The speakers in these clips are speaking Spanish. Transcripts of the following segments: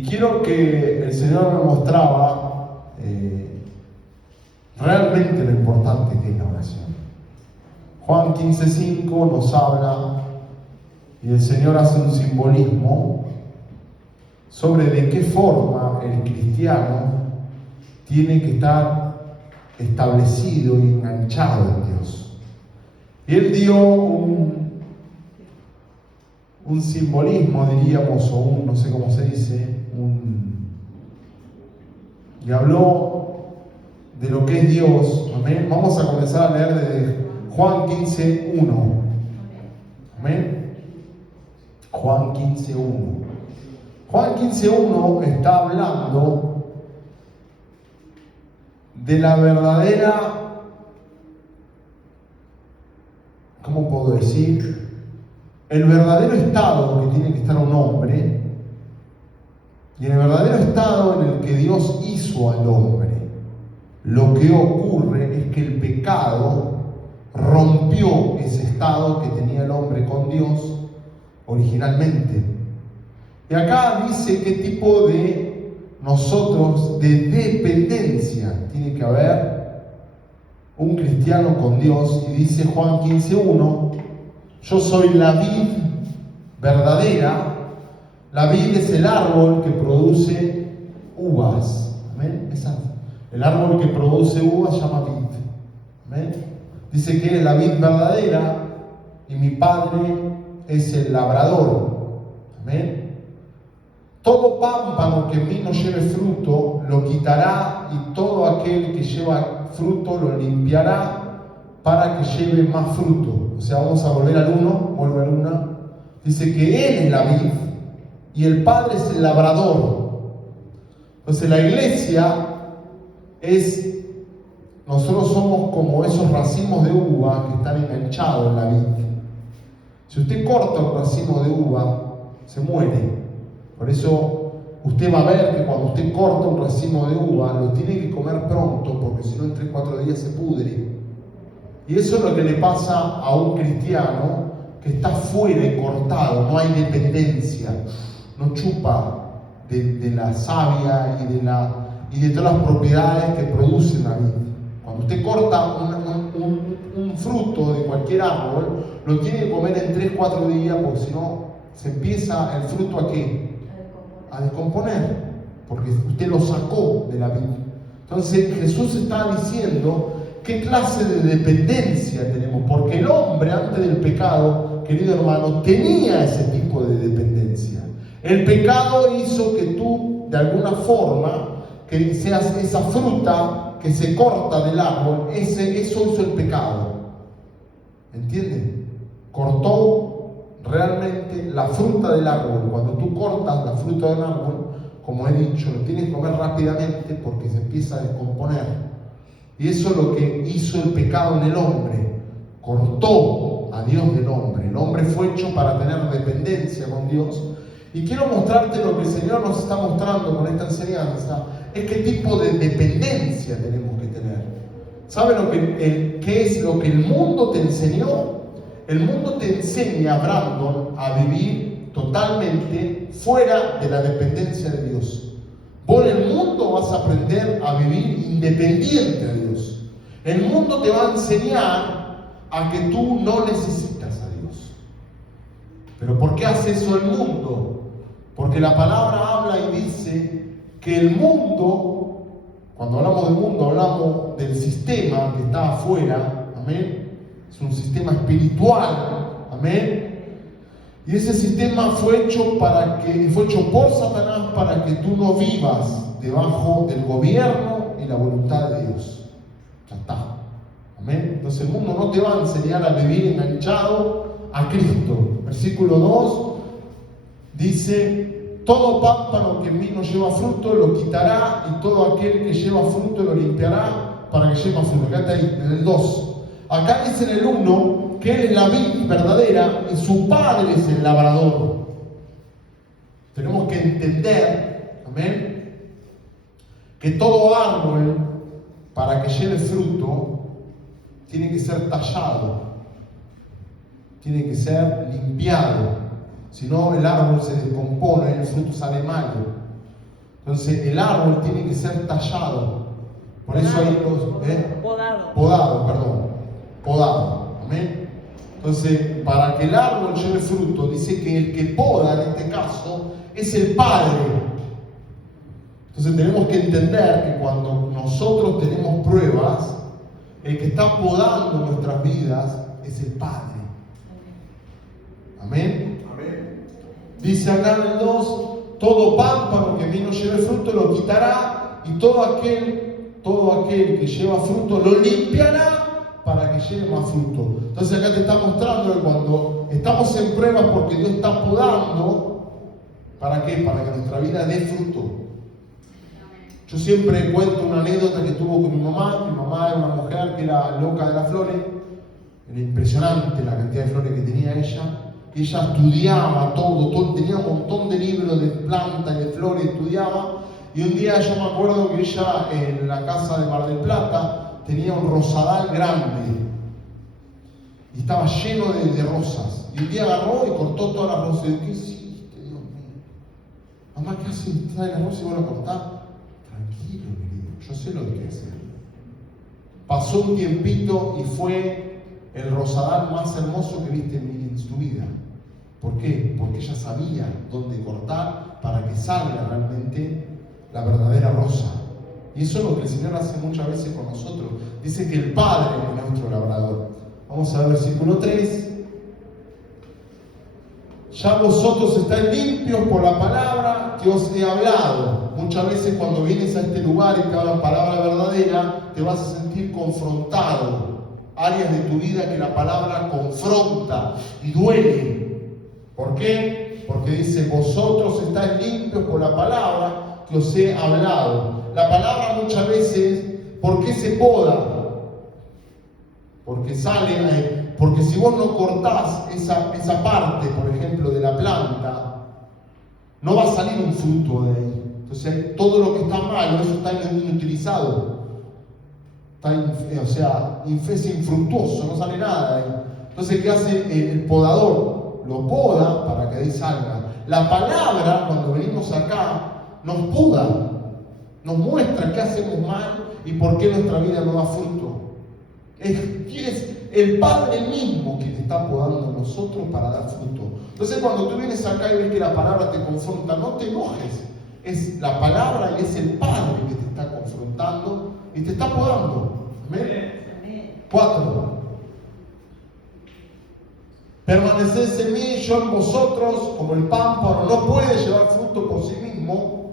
Y quiero que el Señor me mostraba realmente lo importante que es la oración. Juan 15:5 nos habla y el Señor hace un simbolismo sobre de qué forma el cristiano tiene que estar establecido y enganchado en Dios. Y Él dio un simbolismo, diríamos, o no sé cómo se dice, y habló de lo que es Dios. Amén. Vamos a comenzar a leer desde Juan 15:1. Amén. Juan 15:1. Juan 15:1 está hablando de la verdadera, ¿cómo puedo decir? El verdadero estado que tiene que estar un hombre, y en el verdadero estado en el que Dios hizo al hombre. Lo que ocurre es que el pecado rompió ese estado que tenía el hombre con Dios originalmente. Y acá dice qué tipo de nosotros, de dependencia tiene que haber un cristiano con Dios. Y dice Juan 15:1, yo soy la vid verdadera. La vid es el árbol que produce uvas. ¿Amén? El árbol que produce uvas se llama vid. ¿Amén? Dice que él es la vid verdadera y mi Padre es el labrador. Amén. Todo pámpano que en mí no lleve fruto lo quitará, y todo aquel que lleva fruto lo limpiará para que lleve más fruto. O sea, vamos a volver al 1, vuelve al 1. Dice que Él es la vid y el Padre es el labrador. Entonces la iglesia nosotros somos como esos racimos de uva que están enganchados en la vid. Si usted corta un racimo de uva, se muere. Por eso usted va a ver que cuando usted corta un racimo de uva, lo tiene que comer pronto, porque si no en 3-4 días se pudre. Y eso es lo que le pasa a un cristiano que está fuera y cortado, no hay dependencia, no chupa de la savia y de todas las propiedades que produce la vid. Cuando usted corta un fruto de cualquier árbol, lo tiene que comer en 3-4 días, porque si no se empieza el fruto ¿a qué? A descomponer, porque usted lo sacó de la vid. Entonces Jesús está diciendo qué clase de dependencia tenemos, porque el hombre antes del pecado, querido hermano, tenía ese tipo de dependencia. El pecado hizo que tú, de alguna forma, que seas esa fruta que se corta del árbol, eso hizo el pecado. ¿Entienden? Cortó realmente la fruta del árbol. Cuando tú cortas la fruta del árbol, como he dicho, lo tienes que comer rápidamente porque se empieza a descomponer. Y eso es lo que hizo el pecado en el hombre. Cortó a Dios del hombre. El hombre fue hecho para tener dependencia con Dios. Y quiero mostrarte lo que el Señor nos está mostrando con esta enseñanza, es qué tipo de dependencia tenemos que tener. ¿Sabe qué es lo que el mundo te enseñó? El mundo te enseña, Brandon, a vivir totalmente fuera de la dependencia de Dios. Vos en el mundo vas a aprender a vivir independiente de Dios. El mundo te va a enseñar a que tú no necesitas a Dios. ¿Pero por qué hace eso el mundo? Porque la palabra habla y dice que el mundo, cuando hablamos del mundo, hablamos del sistema que está afuera, amén. Es un sistema espiritual, amén. Y ese sistema fue hecho por Satanás para que tú no vivas debajo del gobierno y la voluntad de Dios. Ya está, amén. Entonces el mundo no te va a enseñar a vivir enganchado a Cristo. Versículo 2 dice: todo pámpano que en mí no lleva fruto lo quitará, y todo aquel que lleva fruto lo limpiará para que lleve fruto. Acá está ahí, en el 2. Acá dice en el 1 que Él es la vid verdadera y su Padre es el labrador. Tenemos que entender, amén, que todo árbol, para que lleve fruto, tiene que ser tallado, tiene que ser limpiado. Si no, el árbol se descompone y el fruto sale malo. Entonces el árbol tiene que ser tallado. Por eso hay los... Podado. Podado. Amén. Entonces, para que el árbol lleve fruto, dice que el que poda en este caso es el Padre. Entonces tenemos que entender que cuando nosotros tenemos pruebas, el que está podando nuestras vidas es el Padre. Amén. Amén. Dice acá en el 2, todo pámpano que en mí no lleve fruto lo quitará, y todo aquel que lleva fruto lo limpiará para que lleve más fruto. Entonces acá te está mostrando que cuando estamos en pruebas porque Dios está podando, ¿para qué? Para que nuestra vida dé fruto. Yo siempre cuento una anécdota que tuvo con mi mamá. Mi mamá era una mujer que era loca de las flores. Era impresionante la cantidad de flores que tenía ella. Ella estudiaba todo, tenía un montón de libros de plantas y de flores, estudiaba. Y un día yo me acuerdo que ella en la casa de Mar del Plata tenía un rosadal grande. Y estaba lleno de rosas. Y un día agarró y cortó todas las rosas. Y yo, ¿qué hiciste, Dios mío? Mamá, ¿qué haces? Trae la rosa y vos la cortás. Tranquilo, querido, yo sé lo que hay que hacer. Pasó un tiempito y fue el rosadal más hermoso que viste en tu vida. ¿Por qué? Porque ella sabía dónde cortar para que salga realmente la verdadera rosa. Y eso es lo que el Señor hace muchas veces con nosotros. Dice que el Padre es nuestro labrador. Vamos a ver versículo 3. Ya vosotros estáis limpios por la palabra que os he hablado. Muchas veces cuando vienes a este lugar y te hablan palabra verdadera, te vas a sentir confrontado. Áreas de tu vida que la palabra confronta y duele. ¿Por qué? Porque dice, vosotros estáis limpios por la palabra que os he hablado. La palabra muchas veces, ¿por qué se poda? Porque porque si vos no cortás esa parte, por ejemplo, de la planta, no va a salir un fruto de ahí. Entonces, todo lo que está malo, eso está inutilizado. Es infructuoso, no sale nada de ahí. Entonces, ¿qué hace el podador? Lo poda para que de ahí salga. La palabra, cuando venimos acá, nos poda, nos muestra qué hacemos mal y por qué nuestra vida no da fruto. Es el Padre mismo quien está podando a nosotros para dar fruto. Entonces, cuando tú vienes acá y ves que la palabra te confronta, no te enojes. Es la palabra y es el Padre que te está confrontando y te está podando. ¿Amén? 4. Permaneced en mí, yo en vosotros, como el pámpano no puede llevar fruto por sí mismo.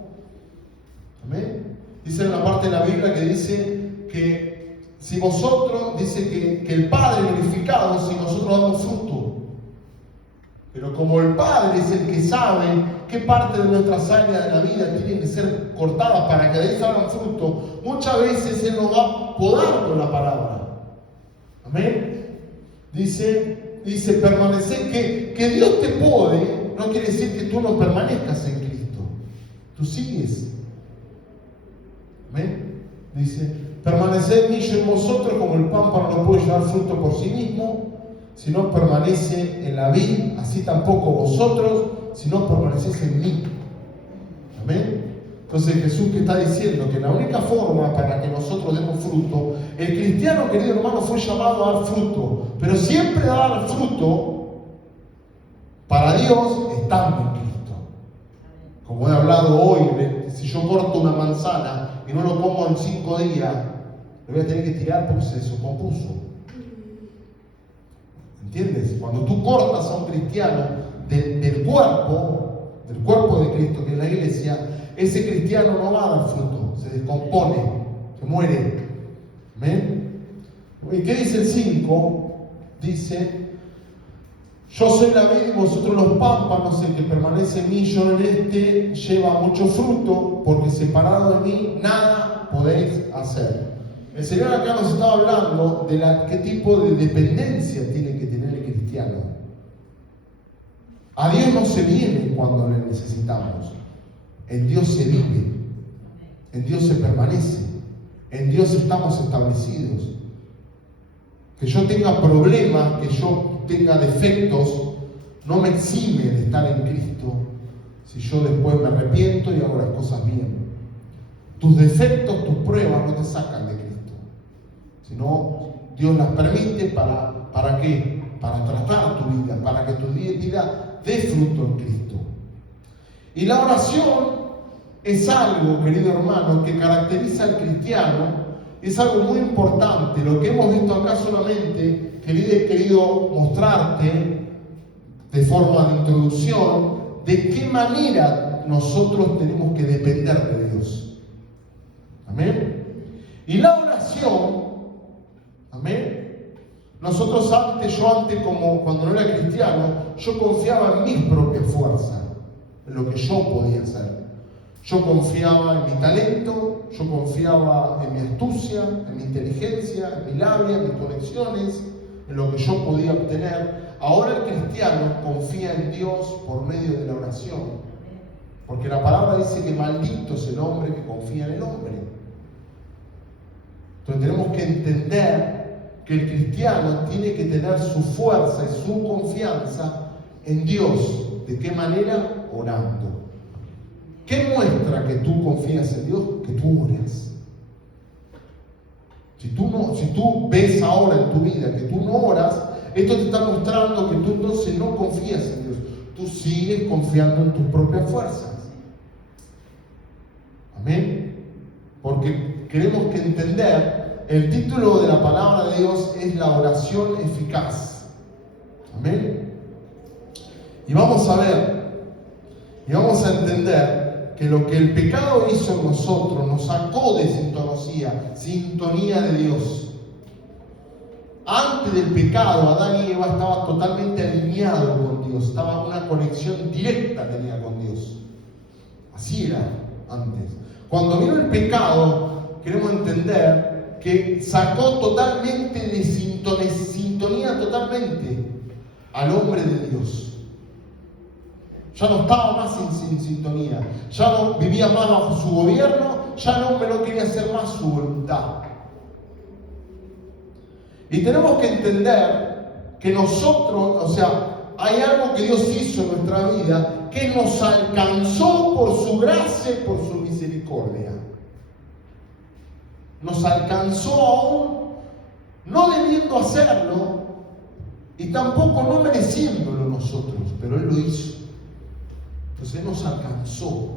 ¿Amén? Dice en una parte de la Biblia que dice que si vosotros, dice que el Padre glorificado si nosotros damos fruto. Pero como el Padre es el que sabe qué parte de nuestras áreas de la vida tienen que ser cortadas para que de ahí salgan fruto, muchas veces Él nos va a podar con la palabra. Amén. Dice permanecer, que Dios te pode, no quiere decir que tú no permanezcas en Cristo. Tú sigues. Amén. Dice, permaneced en mí, yo en vosotros, como el pámpano no puede llevar fruto por sí mismo, si no permanece en la vid, así tampoco vosotros, si no permanecéis en mí. Amén. Entonces Jesús que está diciendo que la única forma para que nosotros demos fruto, el cristiano, querido hermano, fue llamado a dar fruto, pero siempre dar fruto para Dios estando en Cristo. Como he hablado hoy, si yo corto una manzana y no lo como en 5 días, lo voy a tener que tirar porque se descompuso. ¿Entiendes? Cuando tú cortas a un cristiano del cuerpo de Cristo, que es la iglesia, ese cristiano no va a dar fruto, se descompone, se muere. ¿Amén? ¿Y qué dice el 5? Dice, yo soy la vid y vosotros los pámpanos, el que permanece en mí, yo en este, lleva mucho fruto, porque separado de mí nada podéis hacer. El Señor acá nos estaba hablando de qué tipo de dependencia tiene que tener el cristiano. A Dios no se viene cuando le necesitamos. En Dios se vive. En Dios se permanece. En Dios estamos establecidos. Que yo tenga problemas, que yo tenga defectos, no me exime de estar en Cristo si yo después me arrepiento y hago las cosas bien. Tus defectos, tus pruebas no te sacan de Cristo, sino Dios las permite ¿para qué? Para tratar tu vida, para que tu vida dé fruto en Cristo. Y la oración es algo, querido hermano, que caracteriza al cristiano, es algo muy importante. Lo que hemos visto acá solamente, he querido mostrarte de forma de introducción, de qué manera nosotros tenemos que depender de Dios. Amén. Y la oración, amén. Nosotros yo antes, como cuando no era cristiano, yo confiaba en mis propias fuerzas, en lo que yo podía hacer. Yo confiaba en mi talento, yo confiaba en mi astucia, en mi inteligencia, en mi labia, en mis conexiones, en lo que yo podía obtener. Ahora el cristiano confía en Dios por medio de la oración, porque la palabra dice que maldito es el hombre que confía en el hombre. Entonces tenemos que entender que el cristiano tiene que tener su fuerza y su confianza en Dios. ¿De qué manera? Orando. ¿Qué muestra que tú confías en Dios? Que tú oras. Si tú ves ahora en tu vida que tú no oras, esto te está mostrando que tú entonces no confías en Dios. Tú sigues confiando en tus propias fuerzas. Amén. Porque queremos que entender, el título de la palabra de Dios es la oración eficaz. Amén. Y vamos a ver, y vamos a entender que lo que el pecado hizo en nosotros nos sacó de sintonía de Dios. Antes del pecado, Adán y Eva estaban totalmente alineados con Dios, estaba una conexión directa tenía con Dios. Así era antes. Cuando vino el pecado, queremos entender que sacó totalmente de sintonía totalmente al hombre de Dios. Ya no estaba más en sintonía, ya no vivía más bajo su gobierno, ya el hombre no quería hacer más su voluntad. Y tenemos que entender que nosotros, hay algo que Dios hizo en nuestra vida que nos alcanzó por su gracia y por su misericordia. Nos alcanzó aún no debiendo hacerlo y tampoco no mereciéndolo nosotros, pero Él lo hizo. Entonces Él nos alcanzó.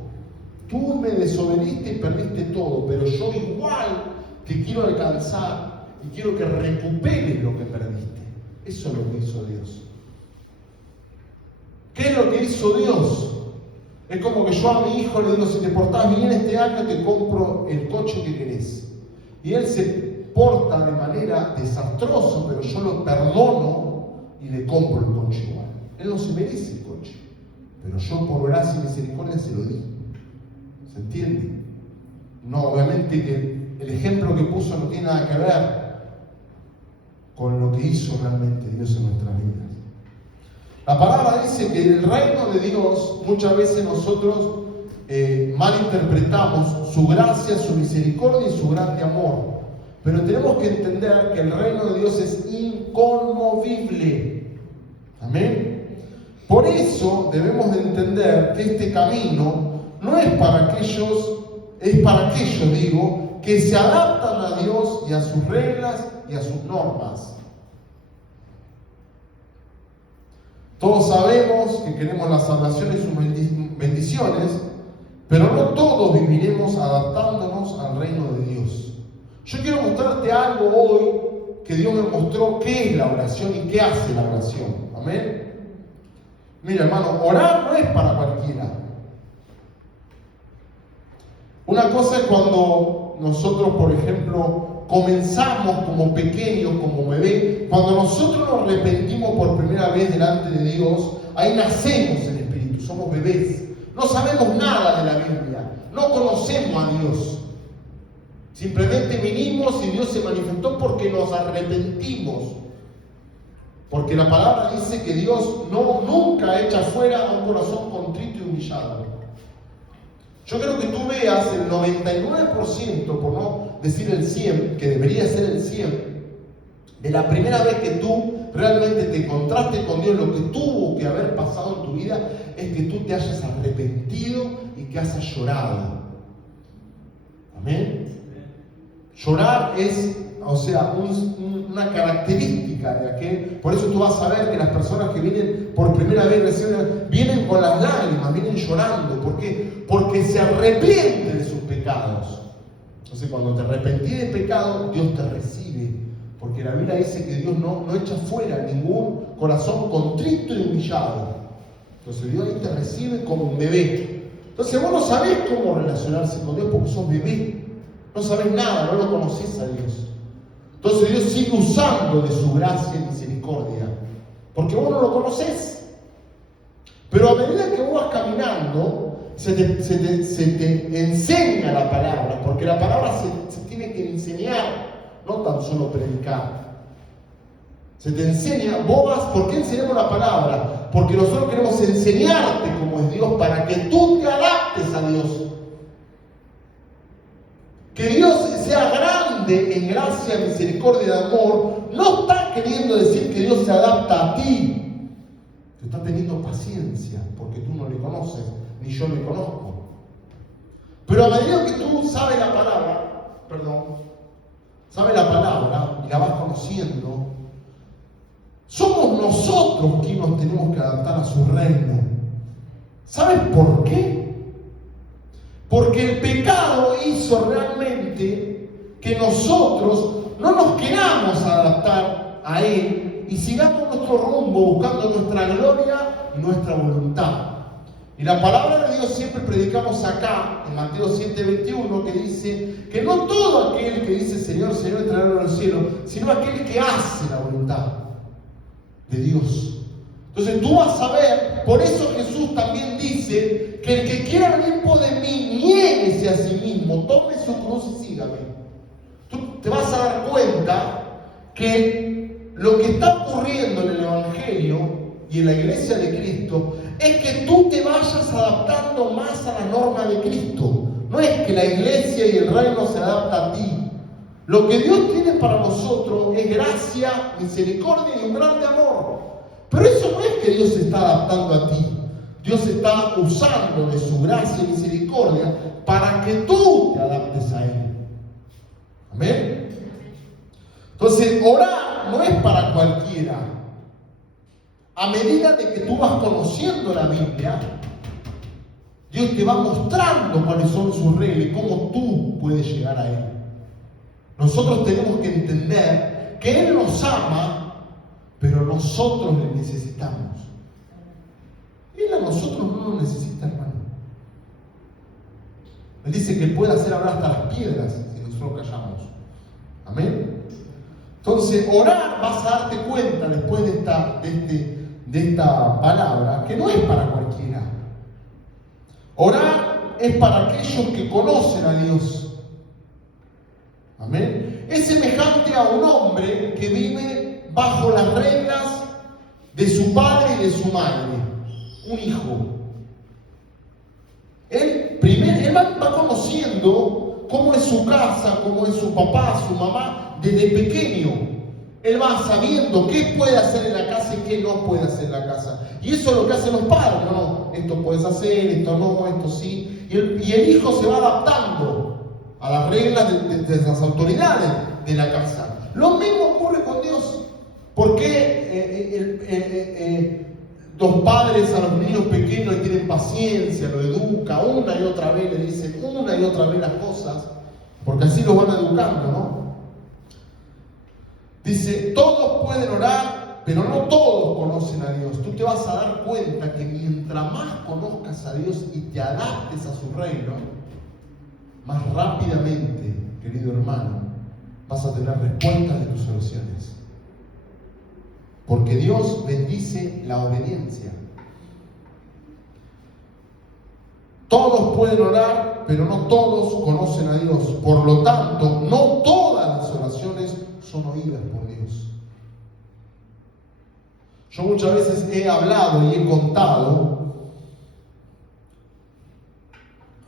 Tú me desobediste y perdiste todo, pero yo igual te quiero alcanzar y quiero que recuperes lo que perdiste. Eso es lo que hizo Dios. ¿Qué es lo que hizo Dios? Es como que yo a mi hijo le digo, si te portás bien este año te compro el coche que querés. Y él se porta de manera desastrosa, pero yo lo perdono y le compro el coche igual. Él no se merece el coche, pero yo por gracia y misericordia se lo di. ¿Se entiende? No, obviamente que el ejemplo que puso no tiene nada que ver con lo que hizo realmente Dios en nuestras vidas. La palabra dice que el reino de Dios, muchas veces nosotros malinterpretamos su gracia, su misericordia y su grande amor. Pero tenemos que entender que el reino de Dios es inconmovible. Amén. Por eso debemos de entender que este camino no es para aquellos, es para aquellos, que se adaptan a Dios y a sus reglas y a sus normas. Todos sabemos que queremos la salvación y sus bendiciones, pero no todos viviremos adaptándonos al reino de Dios. Yo quiero mostrarte algo hoy que Dios me mostró qué es la oración y qué hace la oración. Amén. Mira, hermano, orar no es para cualquiera. Una cosa es cuando nosotros, por ejemplo, comenzamos como pequeños, como bebés. Cuando nosotros nos arrepentimos por primera vez delante de Dios, ahí nacemos en espíritu, somos bebés. No sabemos nada de la Biblia, no conocemos a Dios. Simplemente vinimos y Dios se manifestó porque nos arrepentimos. Porque la palabra dice que Dios nunca echa fuera a un corazón contrito y humillado. Yo creo que tú veas el 99%, por no decir el 100%, que debería ser el 100%, de la primera vez que tú realmente te encontraste con Dios, lo que tuvo que haber pasado en tu vida es que tú te hayas arrepentido y que hayas llorado. Amén. Llorar es, o sea, una característica de aquel. Por eso tú vas a ver que las personas que vienen por primera vez vienen con las lágrimas, vienen llorando. ¿Por qué? Porque se arrepienten de sus pecados. Entonces, cuando te arrepentís de pecado, Dios te recibe. Porque la Biblia dice que Dios no echa fuera ningún corazón contrito y humillado. Entonces, Dios ahí te recibe como un bebé. Entonces, vos no sabés cómo relacionarse con Dios porque sos bebé. No sabés nada, no lo conocés a Dios. Entonces Dios sigue usando de su gracia y misericordia, porque vos no lo conocés. Pero a medida que vos vas caminando, se te enseña la palabra, porque la palabra se tiene que enseñar, no tan solo predicar. Se te enseña, vos vas, ¿por qué enseñamos la palabra? Porque nosotros queremos enseñarte cómo es Dios para que tú te adaptes a Dios. Que Dios sea grande en gracia, misericordia y amor, no está queriendo decir que Dios se adapta a ti. Te está teniendo paciencia, porque tú no le conoces, ni yo le conozco. Pero a medida que tú sabes la palabra y la vas conociendo, somos nosotros quienes nos tenemos que adaptar a su reino. ¿Sabes por qué? Porque el pecado hizo realmente que nosotros no nos queramos adaptar a Él y sigamos nuestro rumbo buscando nuestra gloria y nuestra voluntad. Y la palabra de Dios siempre predicamos acá, en Mateo 7:21, que dice que no todo aquel que dice Señor, Señor entrará en el cielo, sino aquel que hace la voluntad de Dios. Entonces tú vas a ver, por eso Jesús también dice que el que quiera venir en pos de mí, niéguese a sí mismo, tome su cruz y sígame. Tú te vas a dar cuenta que lo que está ocurriendo en el Evangelio y en la iglesia de Cristo es que tú te vayas adaptando más a la norma de Cristo. No es que la iglesia y el reino se adapta a ti. Lo que Dios tiene para nosotros es gracia, misericordia y un grande amor. Pero eso no es que Dios se está adaptando a ti. Dios está usando de su gracia y misericordia para que tú te adaptes a Él. Amén. Entonces, orar no es para cualquiera. A medida de que tú vas conociendo la Biblia, Dios te va mostrando cuáles son sus reglas y cómo tú puedes llegar a Él. Nosotros tenemos que entender que Él nos ama, pero nosotros le necesitamos. Él a nosotros no nos necesita, hermano. Él dice que Él puede hacer hablar hasta las piedras si nosotros callamos. Amén. Entonces, orar, vas a darte cuenta después de esta palabra, que no es para cualquiera. Orar es para aquellos que conocen a Dios. Amén. Es semejante a un hombre que vive bajo las reglas de su padre y de su madre. Un hijo. Él va conociendo cómo es su casa, cómo es su papá, su mamá, desde pequeño. Él va sabiendo qué puede hacer en la casa y qué no puede hacer en la casa. Y eso es lo que hacen los padres. No, esto puedes hacer, esto no, esto sí. Y el hijo se va adaptando a las reglas de las autoridades de la casa. Lo mismo ocurre con Dios. ¿Por qué los padres a los niños pequeños le tienen paciencia, lo educan una y otra vez, le dicen una y otra vez las cosas? Porque así los van educando, ¿no? Dice, todos pueden orar, pero no todos conocen a Dios. Tú te vas a dar cuenta que mientras más conozcas a Dios y te adaptes a su reino, más rápidamente, querido hermano, vas a tener respuestas de tus oraciones. Porque Dios bendice la obediencia. Todos pueden orar, pero no todos conocen a Dios. Por lo tanto, no todas las oraciones son oídas por Dios. Yo muchas veces he hablado y he contado.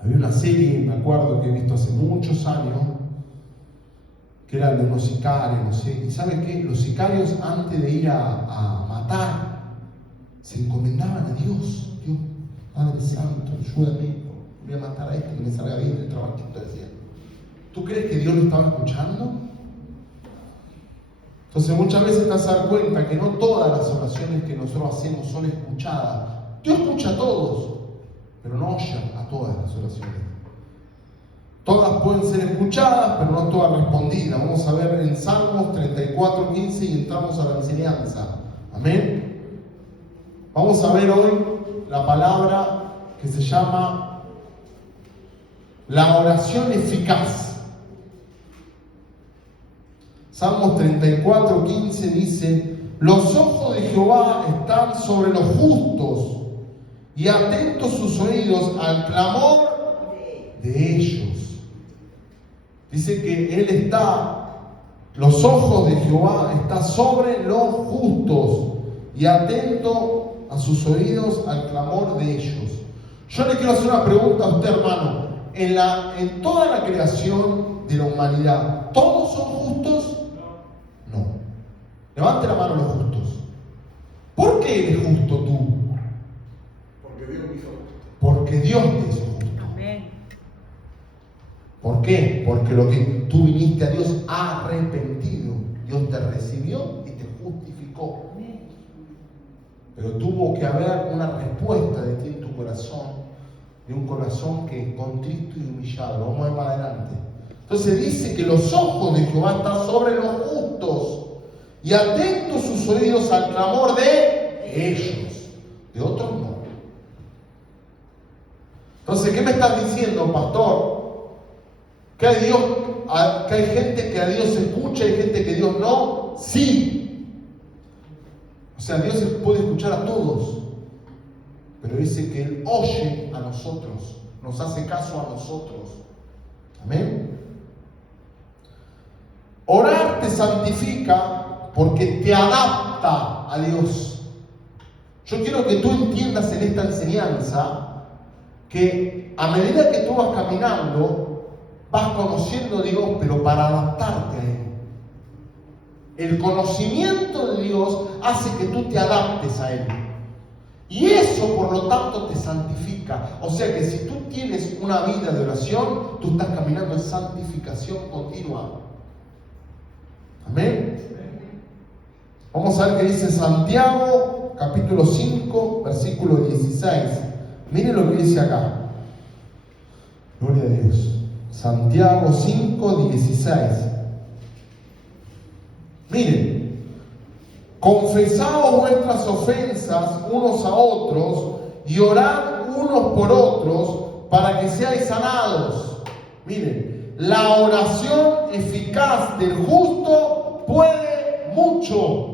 Había una serie, me acuerdo, que he visto hace muchos años, que era de unos sicarios, no sé. ¿Y saben qué? Los sicarios, antes de ir a matar, se encomendaban a Dios. Dios, Padre Santo, ayúdame, voy a matar a este, que me salga bien el trabajito, decía. ¿tú crees que Dios lo estaba escuchando? Entonces muchas veces te vas a dar cuenta que no todas las oraciones que nosotros hacemos son escuchadas. Dios escucha a todos, pero no oye a todas las oraciones. Todas pueden ser escuchadas, pero no todas respondidas. Vamos a ver en Salmos 34:15 y entramos a la enseñanza. Amén. Vamos a ver hoy la palabra que se llama la oración eficaz. Salmos 34:15 dice: los ojos de Jehová están sobre los justos y atentos sus oídos al clamor de ellos. Dice que los ojos de Jehová están sobre los justos y atento a sus oídos al clamor de ellos. Yo le quiero hacer una pregunta a usted, hermano. En toda la creación de la humanidad, ¿todos son justos? No. Levante la mano los justos. ¿Por qué eres justo tú? Porque Dios me hizo justo. Porque Dios te hizo justo. Amén. ¿Por qué? Porque lo que tú viniste a Dios arrepentido. Dios te recibió y te justificó. Pero tuvo que haber una respuesta de ti en tu corazón, de un corazón que es contrito y humillado. Vamos a ver más adelante. Entonces dice que los ojos de Jehová están sobre los justos y atentos sus oídos al clamor de ellos. De otros no. Entonces, ¿qué me estás diciendo, pastor? ¿Que hay gente que a Dios escucha y hay gente que Dios no? Sí. O sea, Dios puede escuchar a todos, pero dice que Él oye a nosotros, nos hace caso a nosotros. Amén. Orar te santifica porque te adapta a Dios. Yo quiero que tú entiendas en esta enseñanza que a medida que tú vas caminando, vas conociendo a Dios, pero para adaptarte a Él. El conocimiento de Dios hace que tú te adaptes a Él. Y eso, por lo tanto, te santifica. O sea que si tú tienes una vida de oración, tú estás caminando en santificación continua. Amén. Vamos a ver qué dice Santiago, capítulo 5, versículo 16. Miren lo que dice acá. Gloria a Dios. Santiago 5, 16. Miren, confesaos vuestras ofensas unos a otros y orad unos por otros para que seáis sanados. Miren, la oración eficaz del justo puede mucho.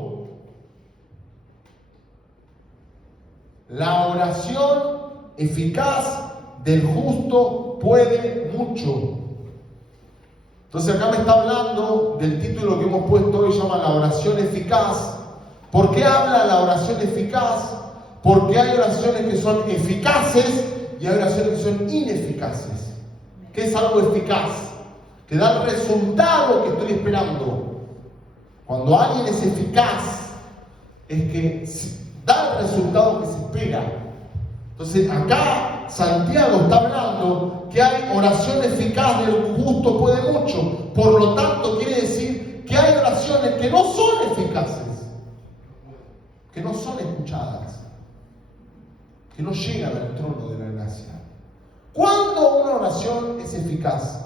La oración eficaz del justo puede mucho. Entonces acá me está hablando del título que hemos puesto hoy, llama la oración eficaz. ¿Por qué habla la oración eficaz? Porque hay oraciones que son eficaces y hay oraciones que son ineficaces. ¿Qué es algo eficaz? Que da el resultado que estoy esperando. Cuando alguien es eficaz, es que da el resultado que se espera. Entonces acá Santiago está hablando que hay oración eficaz del justo puede mucho. Por lo tanto, quiere decir que hay oraciones que no son eficaces, que no son escuchadas, que no llegan al trono de la gracia. ¿Cuándo una oración es eficaz?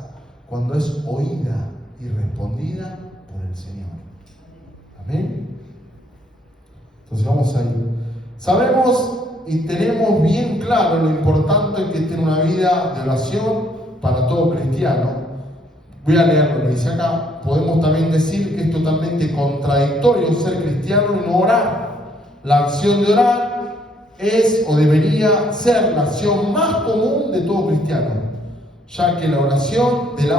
Cuando es oída y respondida por el Señor. Amén. Entonces vamos a ir. Sabemos y tenemos bien claro lo importante que es tener una vida de oración para todo cristiano. Voy a leer lo que dice acá. Podemos también decir que es totalmente contradictorio ser cristiano y no orar. La acción de orar es o debería ser la acción más común de todo cristiano, ya que de la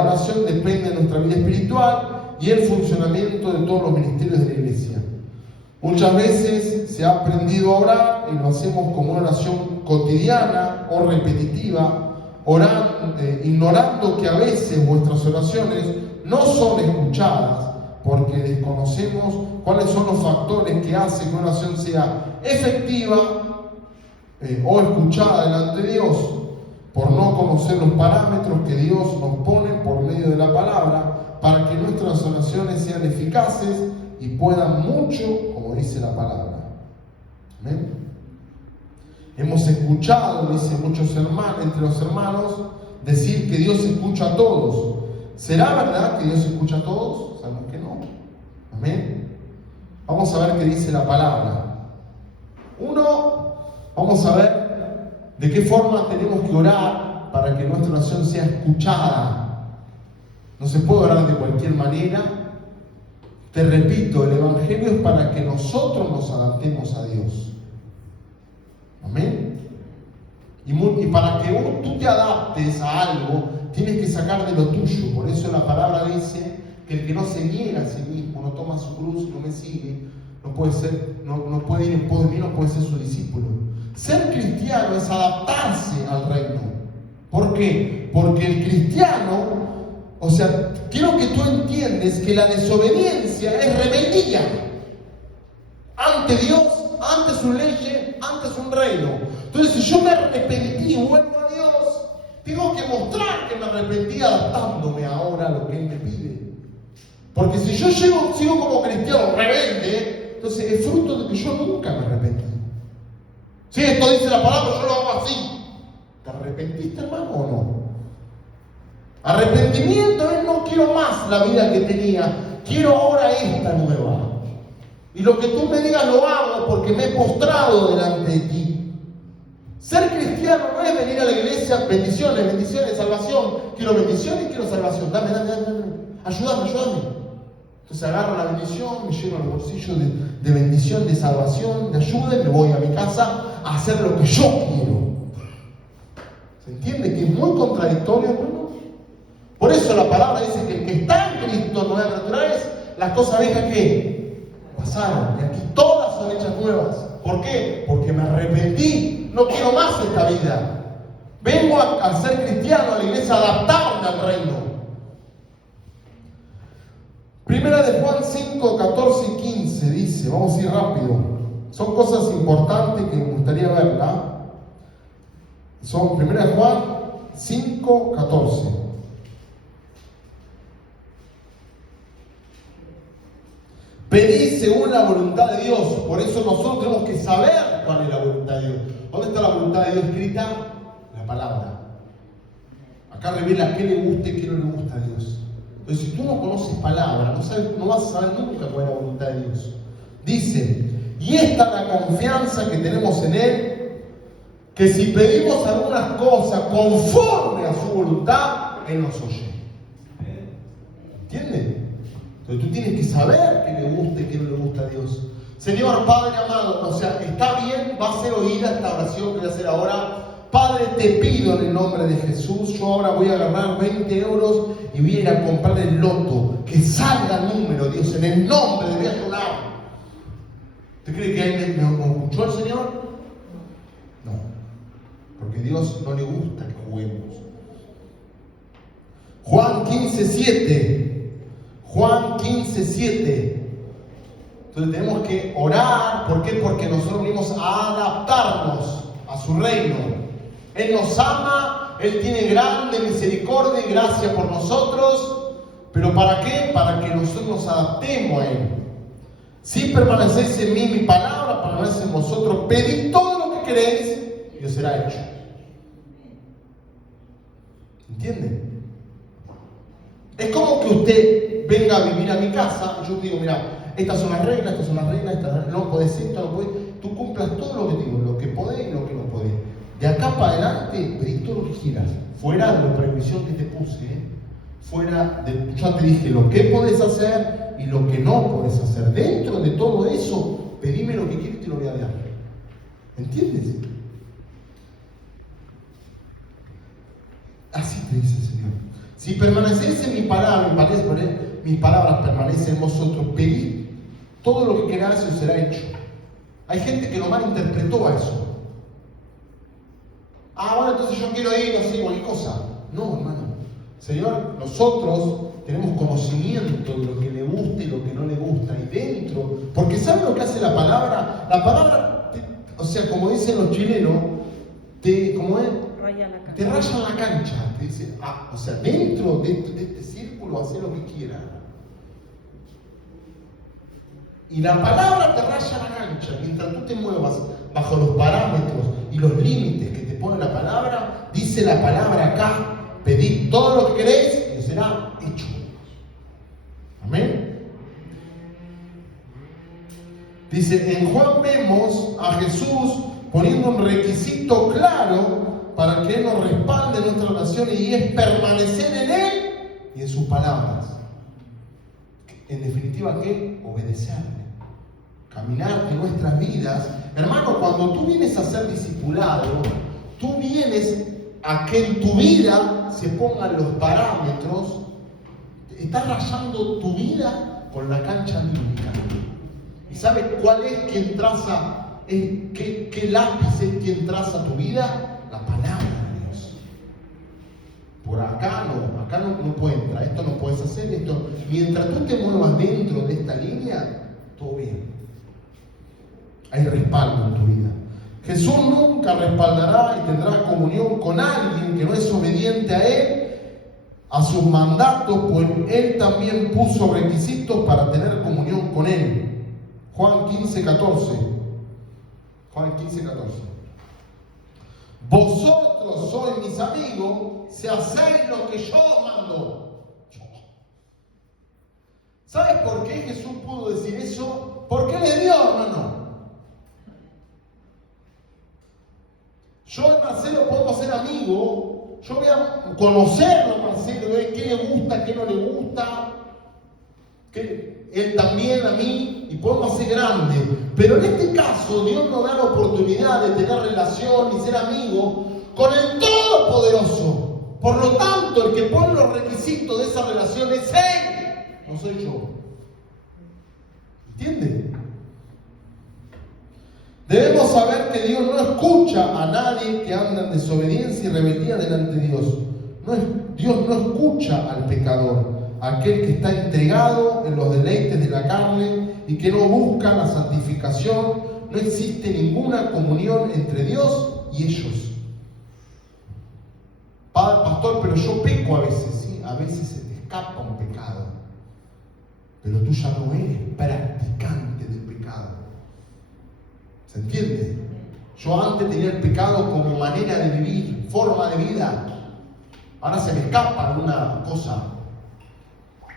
oración depende de nuestra vida espiritual y el funcionamiento de todos los ministerios de la iglesia. Muchas veces se ha aprendido a orar y lo hacemos como una oración cotidiana o repetitiva, ignorando que a veces vuestras oraciones no son escuchadas porque desconocemos cuáles son los factores que hacen que una oración sea efectiva o escuchada delante de Dios. por no conocer los parámetros que Dios nos pone por medio de la palabra, para que nuestras oraciones sean eficaces y puedan mucho, como dice la palabra. ¿Amén? Hemos escuchado, dice muchos hermanos, entre los hermanos, decir que Dios escucha a todos. ¿Será verdad que Dios escucha a todos? Sabemos que no. Amén. Vamos a ver qué dice la palabra. Vamos a ver de qué forma tenemos que orar para que nuestra oración sea escuchada. No se puede orar de cualquier manera. Te repito, el Evangelio es para que nosotros nos adaptemos a Dios. Amén. Y para que tú te adaptes a algo, tienes que sacar de lo tuyo. Por eso la palabra dice que el que no se niega a sí mismo, no toma su cruz y no me sigue, no puede ir en pos de mí, no puede ser su discípulo. Ser cristiano es adaptarse al reino. ¿Por qué? Porque el cristiano, quiero que tú entiendes que la desobediencia es rebeldía ante Dios, ante su ley, ante su reino. Entonces, si yo me arrepentí y vuelvo a Dios, tengo que mostrar que me arrepentí adaptándome ahora a lo que Él me pide. Porque si yo sigo como cristiano rebelde, entonces es fruto de que yo nunca me arrepentí. Si esto dice la palabra, yo lo hago así. ¿Te arrepentiste, hermano, o no? Arrepentimiento es no quiero más la vida que tenía, quiero ahora esta nueva. Y lo que tú me digas lo hago porque me he postrado delante de ti. Ser cristiano no es venir a la iglesia, bendiciones, salvación. Quiero bendiciones y quiero salvación. Dame. Ayúdame. Entonces agarro la bendición, me lleno los bolsillos de bendición, de salvación, de ayuda y me voy a mi casa a hacer lo que yo quiero. ¿Se entiende que es muy contradictorio, hermano? Por eso la palabra dice que el que está en Cristo, nuevas criaturas, las cosas viejas que pasaron, y aquí todas son hechas nuevas. ¿Por qué? Porque me arrepentí, no quiero más esta vida. Vengo a ser cristiano, a la iglesia, a adaptarme al reino. Primera de Juan 5, 14 y 15 dice, vamos a ir rápido. Son cosas importantes que me gustaría verla. Son Primera de Juan 5, 14. Pedid según la voluntad de Dios. Por eso nosotros tenemos que saber cuál es la voluntad de Dios. ¿Dónde está la voluntad de Dios escrita? La palabra. Acá revela qué le gusta y qué no le gusta a Dios. Entonces, si tú no conoces palabra, no vas a saber nunca cuál es la voluntad de Dios. Dice, y esta es la confianza que tenemos en Él, que si pedimos algunas cosas conforme a su voluntad, Él nos oye. ¿Entiendes? Entonces tú tienes que saber qué le gusta y qué no le gusta a Dios. Señor Padre amado, está bien, va a ser oída esta oración que voy a hacer ahora. Padre, te pido en el nombre de Jesús, yo ahora voy a agarrar 20 euros y voy a ir a comprar el loto, que salga el número, Dios, en el nombre de Dios. ¿Usted cree que Él me escuchó el Señor? No, porque a Dios no le gusta que juguemos. Juan 15:7. Juan 15:7. Entonces tenemos que orar. ¿Por qué? Porque nosotros venimos a adaptarnos a su reino. Él nos ama, Él tiene grande misericordia y gracia por nosotros. ¿Pero para qué? Para que nosotros nos adaptemos a Él. Si permanecéis en mí, mi palabra permanece en vosotros. Pedid todo lo que queréis y os será hecho. ¿Entienden? Es como que usted venga a vivir a mi casa y yo te digo, mira, estas son las reglas, no podés esto, no podés. Tú cumplas todo lo que te digo, lo que podés y lo que no podés. De acá para adelante, pedí todo lo que quieras. Fuera de la prohibición que te puse, ya te dije lo que podés hacer y lo que no podés hacer. Dentro de todo eso, pedime lo que quieres y te lo voy a dar. ¿Entiendes? Así te dice el Señor. Si permanecéis en mi palabra, mis palabras permanecen en vosotros, pedid todo lo que queráis y os será hecho. Hay gente que lo malinterpretó a eso. Bueno, entonces yo quiero ir, no sé, cualquier cosa. No, hermano. Señor, nosotros tenemos conocimiento de lo que le gusta y lo que no le gusta. Y dentro, porque ¿saben lo que hace la palabra? La palabra, como dicen los chilenos, ¿cómo es? raya la cancha. Te rayan la cancha, te dice, o sea, dentro de este círculo haz lo que quieras. Y la palabra te raya la cancha. Mientras tú te muevas bajo los parámetros y los límites que te pone la palabra, dice la palabra acá, pedid todo lo que queréis y os será hecho. Amén. Dice, en Juan vemos a Jesús poniendo un requisito claro para que Él nos respalde en nuestra oración, y es permanecer en Él y en sus palabras. En definitiva, ¿qué? Obedecerle. Caminar en nuestras vidas. Hermano, cuando tú vienes a ser discipulado, tú vienes a que en tu vida se pongan los parámetros. Estás rayando tu vida con la cancha bíblica. ¿Y sabes cuál es quien traza, qué lápiz es quien traza tu vida? La palabra de Dios. Por acá no puede entrar, esto no puedes hacer, esto. Mientras tú te muevas dentro de esta línea, todo bien. Hay respaldo en tu vida. Jesús nunca respaldará y tendrá comunión con alguien que no es obediente a Él, a sus mandatos, pues Él también puso requisitos para tener comunión con Él. Juan 15:14. Vosotros sois mis amigos si hacéis lo que yo mando. ¿Sabes por qué Jesús pudo decir eso? Porque Él es Dios, hermano. Yo y Marcelo podemos ser amigos. Yo voy a conocerlo a Marcelo, ver qué le gusta, qué no le gusta. Él también a mí, y podemos ser grandes. Pero en este caso, Dios nos da la oportunidad de tener relación y ser amigos con el Todopoderoso. Por lo tanto, el que pone los requisitos de esa relación es Él, no soy yo. ¿Entiendes? Debemos saber que Dios no escucha a nadie que anda en desobediencia y rebeldía delante de Dios. Dios no escucha al pecador, aquel que está entregado en los deleites de la carne y que no busca la santificación. No existe ninguna comunión entre Dios y ellos. Padre, pastor, pero yo peco a veces, ¿sí? A veces se te escapa un pecado, pero tú ya no eres practicante del pecado. ¿Se entiende? Yo antes tenía el pecado como manera de vivir, forma de vida. Ahora se me escapa alguna cosa.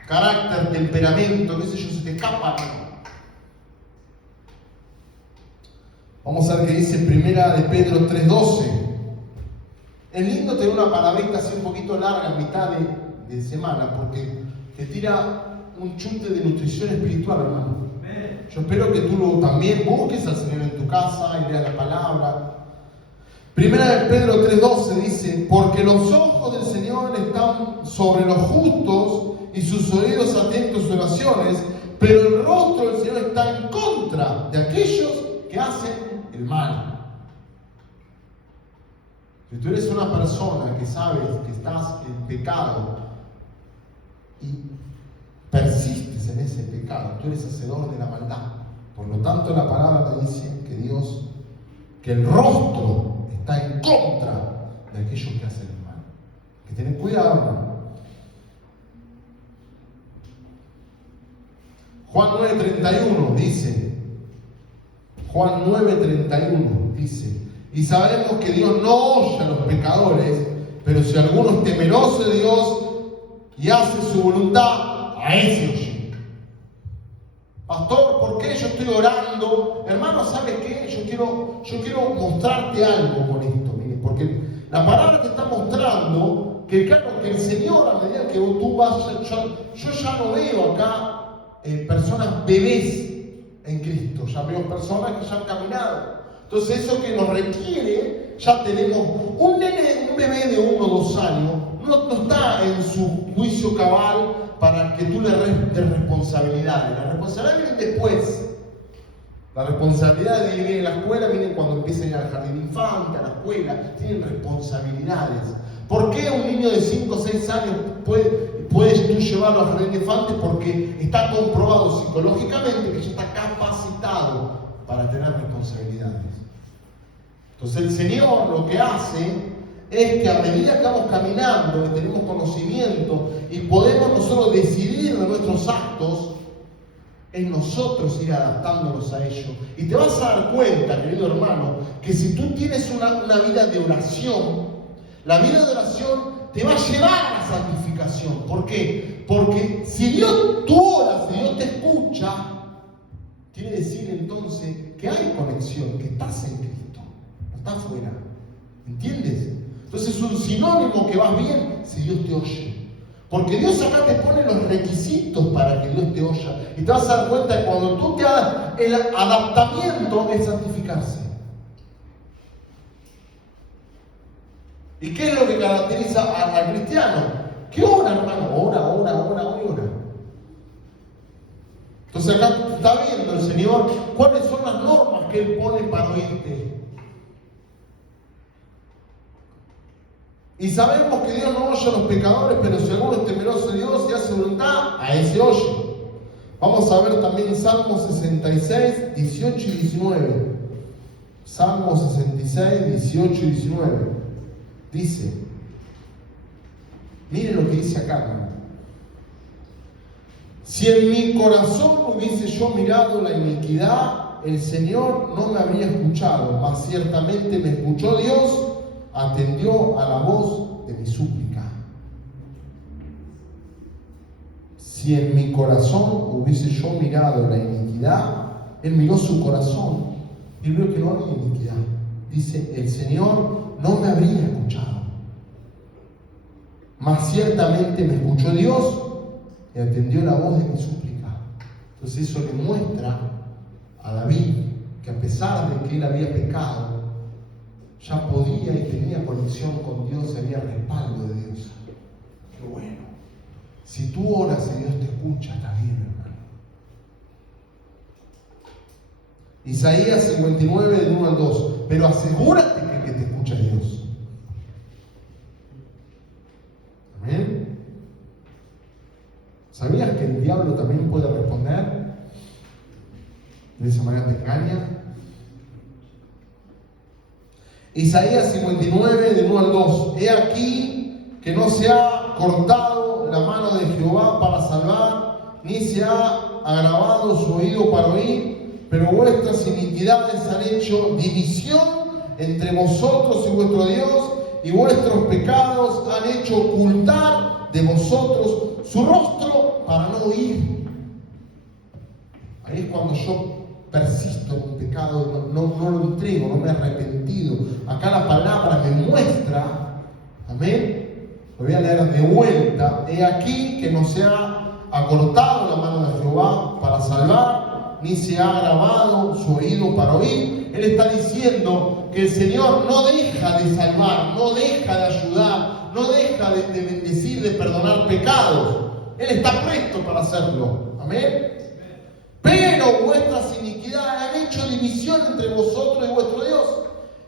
Carácter, temperamento, qué sé yo, se te escapa. Vamos a ver qué dice Primera de Pedro 3:12. Es lindo tener una palabrita así un poquito larga en mitad de semana, porque te tira un chute de nutrición espiritual, hermano. Yo espero que tú también busques al Señor en tu casa y leas la palabra. Primera de Pedro 3:12 dice, porque los ojos del Señor están sobre los justos y sus oídos atentos a sus oraciones, pero el rostro del Señor está en contra de aquellos que hacen el mal. Si tú eres una persona que sabes que estás en pecado y persistes en ese pecado, tú eres hacedor de la maldad. Por lo tanto, la palabra te dice que el rostro está en contra de aquellos que hacen el mal. Hay que tener cuidado, hermano. Juan 9:31 dice, y sabemos que Dios no oye a los pecadores, pero si alguno es temeroso de Dios y hace su voluntad, a ese oye. Pastor, ¿por qué yo estoy orando? Hermano, ¿sabes qué? Yo quiero mostrarte algo con esto, mire, porque la palabra te está mostrando que claro, que el Señor, a medida que tú vas, yo ya no veo acá personas bebés en Cristo, ya veo personas que ya han caminado. Entonces eso que nos requiere, ya tenemos un bebé de 1 o 2 años, no está en su juicio cabal para que tú le des responsabilidades. Las responsabilidades vienen después. La responsabilidad de ir a la escuela viene cuando empiecen al jardín de infante, a la escuela, tienen responsabilidades. ¿Por qué un niño de 5 o 6 años puedes tú llevarlo al jardín de infantes? Porque está comprobado psicológicamente que ya está capacitado para tener responsabilidades. Entonces el Señor lo que hace es que a medida que vamos caminando y tenemos conocimiento y podemos nosotros decidir de nuestros actos, es nosotros ir adaptándonos a ello. Y te vas a dar cuenta, querido hermano, que si tú tienes una vida de oración, la vida de oración te va a llevar a la santificación. ¿Por qué? Porque si tú oras, si Dios te escucha, quiere decir entonces que hay conexión, que estás en Cristo, no estás fuera. ¿Entiendes? Entonces es un sinónimo que vas bien si Dios te oye. Porque Dios acá te pone los requisitos para que Dios te oya. Y te vas a dar cuenta que cuando tú te hagas el adaptamiento es santificarse. ¿Y qué es lo que caracteriza al cristiano? Que ora, hermano, ora. Entonces acá está viendo el Señor cuáles son las normas que Él pone para oírte. Y sabemos que Dios no oye a los pecadores, pero si alguno es temeroso de Dios y hace voluntad, a ese oye. Vamos a ver también Salmo 66, 18 y 19. Salmo 66, 18 y 19. Dice, miren lo que dice acá, hermano. Si en mi corazón hubiese yo mirado la iniquidad, el Señor no me habría escuchado, mas ciertamente me escuchó Dios, atendió a la voz de mi súplica. Si en mi corazón hubiese yo mirado la iniquidad, Él miró su corazón y vio que no había iniquidad. Dice, el Señor no me habría escuchado, mas ciertamente me escuchó Dios y atendió la voz de mi súplica. Entonces eso le muestra a David que a pesar de que él había pecado, ya podía y tenía conexión con Dios y había respaldo de Dios. Qué bueno. Si tú oras y Dios te escucha, está bien, hermano. Isaías 59, del 1 al 2. Pero asegúrate que te escucha Dios. Amén. ¿Sabías que el diablo también puede responder? De esa manera te engaña. Isaías 59, del 1 al 2. He aquí que no se ha cortado la mano de Jehová para salvar, ni se ha agravado su oído para oír, pero vuestras iniquidades han hecho división entre vosotros y vuestro Dios, y vuestros pecados han hecho ocultar de vosotros su rostro para no oír. Ahí es cuando yo persisto en un pecado, no lo entrego, no me he arrepentido. Acá la palabra me muestra, amén, lo voy a leer de vuelta. He aquí que no se ha acortado la mano de Jehová para salvar, ni se ha agravado su oído para oír. Él está diciendo que el Señor no deja de salvar, no deja de ayudar, no deja de bendecir, de perdonar pecados. Él está presto para hacerlo, amén. Pero vuestras iniquidades han hecho división entre vosotros y vuestro Dios,